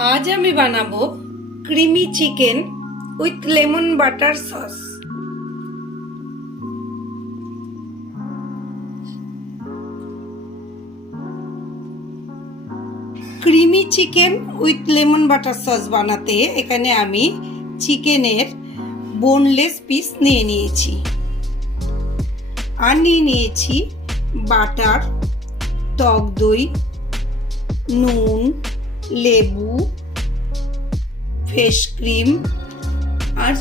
आज আমি বানাবো creamy chicken with lemon butter sauce. Creamy chicken with lemon butter sauce বানাতে এখানে আমি চিকেনের বোনলেস পিস নিয়ে নিয়েছি আর নিয়েছি বাটার, টক দই, নুন, লেবু, ফ্রেশ ক্রিম আর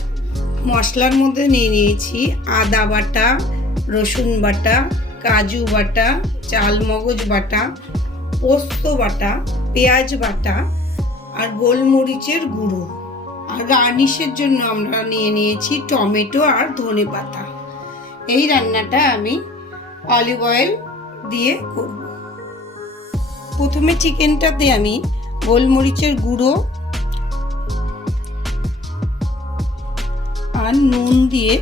মশলার মধ্যে নিয়েছি আদা বাটা, রসুন বাটা, কাজু বাটা, চালমগজ বাটা, পোস্ত বাটা, পেঁয়াজ বাটা আর গোলমরিচের গুঁড়ো। আর গার্নিশের জন্য আমরা নিয়েছি টমেটো আর ধনেপাতা। এই রান্নাটা আমি অলিভ অয়েল দিয়ে করব। প্রথমে চিকেনটাতে আমি গোলমরিচের গুঁড়ো আর নুন দিয়ে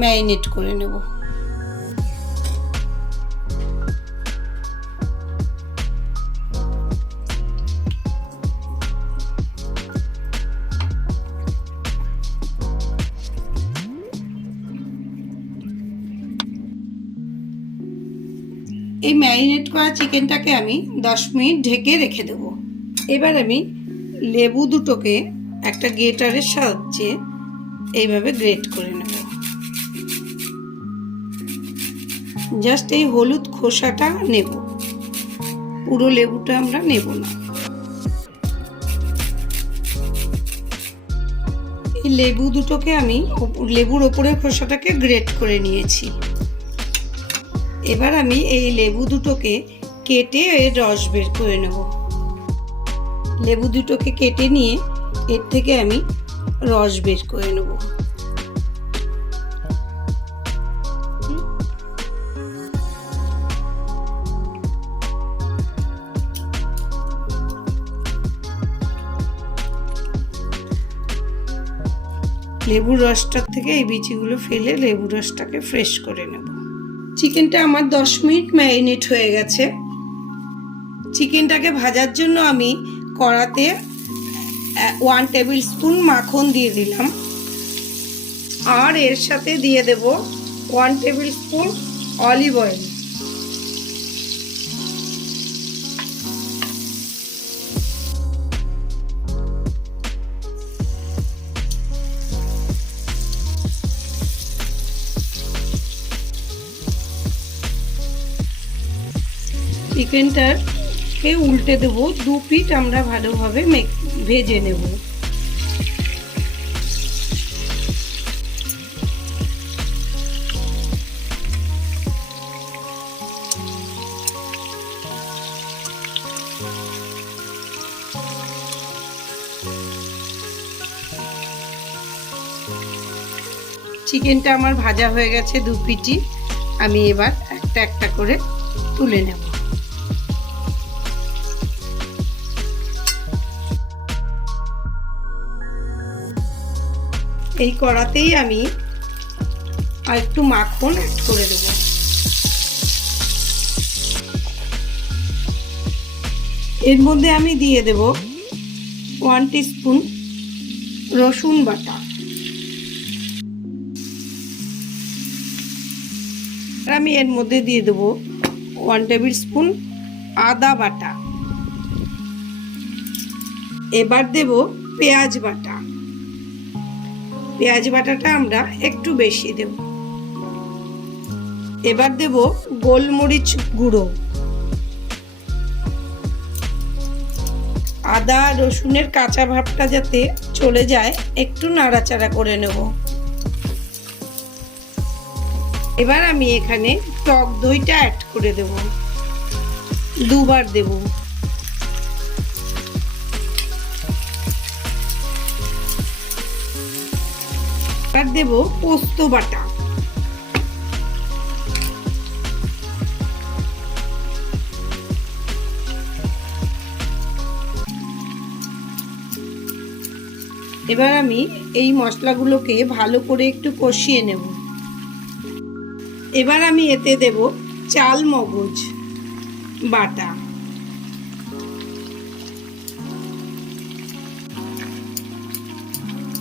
ম্যারিনেট করে নেব। এই ম্যারিনেট করা চিকেনটাকে আমি 10 মিনিট ঢেকে রেখে দেব। এবার আমি লেবু দুটোকে একটা গ্রেটারের সাহায্যে এইভাবে গ্রেট করে নেব। জাস্ট এই হলুদ খোসাটা নেব, পুরো লেবুটা আমরা নেব না। এই লেবু দুটোকে আমি লেবুর ওপরের খোসাটাকে গ্রেট করে নিয়েছি। এবার আমি এই লেবু দুটোকে কেটে এর রস বের করে নেব। লেবু দুটোকে কেটে নিয়ে এর থেকে আমি রস বের করে নেব। লেবুর রসটার থেকে এই বিচিগুলো ফেলে লেবুর রসটাকে ফ্রেশ করে নেব। চিকেনটা আমার 10 মিনিট ম্যারিনেট হয়ে গেছে। চিকেনটাকে ভাজার জন্য আমি কড়াতে 1 টেবিল স্পুন মাখন দিয়ে দিলাম আর এর সাথে দিয়ে দেব 1 টেবিল স্পুন অলিভ অয়েল। চিকেনটাকে উল্টে দেব, 2 পিঠ আমরা ভালোভাবে ভেজে নেব। চিকেনটা আমার ভাজা হয়ে গেছে 2 পিঠই। আমি এবার একটা একটা করে তুলে নেব। এই কড়াতেই আমি আর একটু মাখন অ্যাড করে দেব। এর মধ্যে আমি দিয়ে দেব 1 টিস্পুন রসুন বাটা। আর আমি এর মধ্যে দিয়ে দেব 1 টেবিল স্পুন আদা বাটা। এবার দেব পেঁয়াজ বাটা। পেঁয়াজ বাটাটা আমরা একটু বেশি দেব। এবার দেব গোলমরিচ গুঁড়ো। আদা রসুনের কাঁচা ভাবটা যাতে চলে যায় একটু নাড়াচাড়া করে নেব। এবার আমি এখানে টক দইটা অ্যাড করে দেব, 2 বার দেব। আর দেব পোস্ত বাটা। এবার আমি এই মশলাগুলোকে ভালো করে একটু কষিয়ে নেব। এবার আমি এতে দেব চালমগজ বাটা।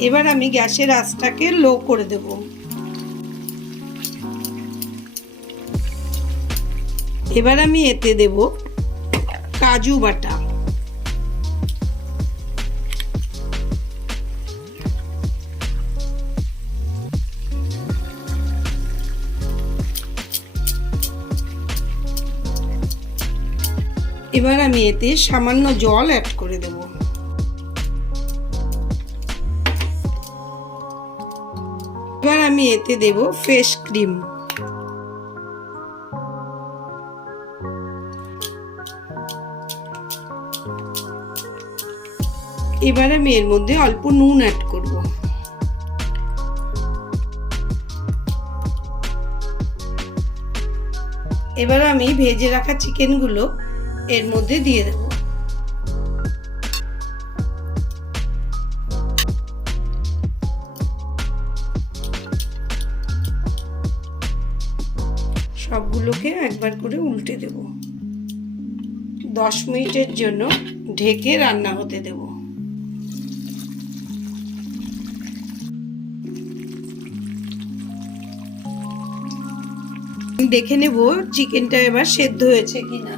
এবার আমি গ্যাসের আঁচটাকে লো করে দেব। এবার আমি এতে দেব কাজু বাটা, এবার আমি এতে সামান্য জল অ্যাড করে দেব। এবার আমি এতে দেব ফ্রেশ ক্রিম। এবার আমি এর মধ্যে অল্প নুন অ্যাড করব। এবার আমি ভেজে রাখা চিকেনগুলো এর মধ্যে দিয়ে দেব। সবগুলোকে একবার করে উল্টে দেব। 10 মিনিটের জন্য ঢেকে রান্না হতে দেব। দেখে নেব চিকেনটা এবার সেদ্ধ হয়েছে কিনা।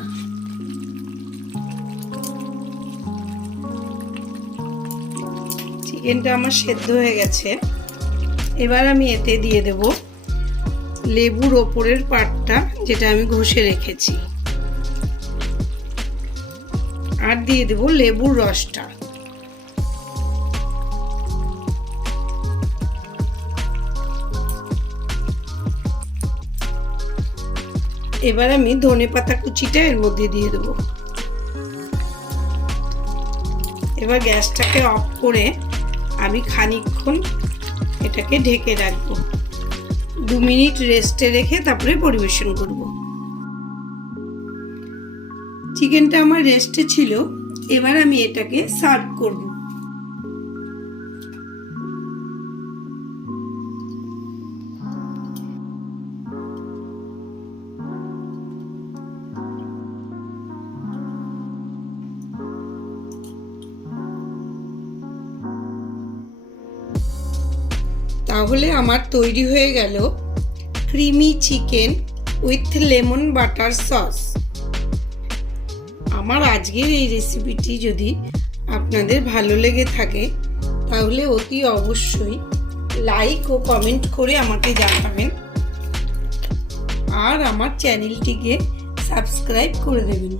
চিকেনটা আমার সেদ্ধ হয়ে গেছে। এবার আমি এতে দিয়ে দেব লেবুর ওপরের পাটটা, যেটা আমি ঘষে রেখেছি, আর দিয়ে দেব লেবুর রসটা। এবার আমি ধনেপাতা কুচিটা এর মধ্যে দিয়ে দেব। এবার গ্যাসটাকে অফ করে আমি খানিকক্ষণ এটাকে ঢেকে রাখবো। 2 মিনিট রেস্টে রেখে তারপরে পরিবেশন করব। চিকেনটা আমার রেস্টে ছিল, এবার আমি এটাকে সার্ভ করব। তাহলে আমার তৈরি হয়ে গেল creamy chicken with lemon butter sauce. আমার আজকের এই রেসিপিটি যদি আপনাদের ভালো লেগে থাকে তাহলে অতি অবশ্যই লাইক ও কমেন্ট করে আমাকে জানাবেন, আর আমার চ্যানেলটিকে সাবস্ক্রাইব করে দেবেন।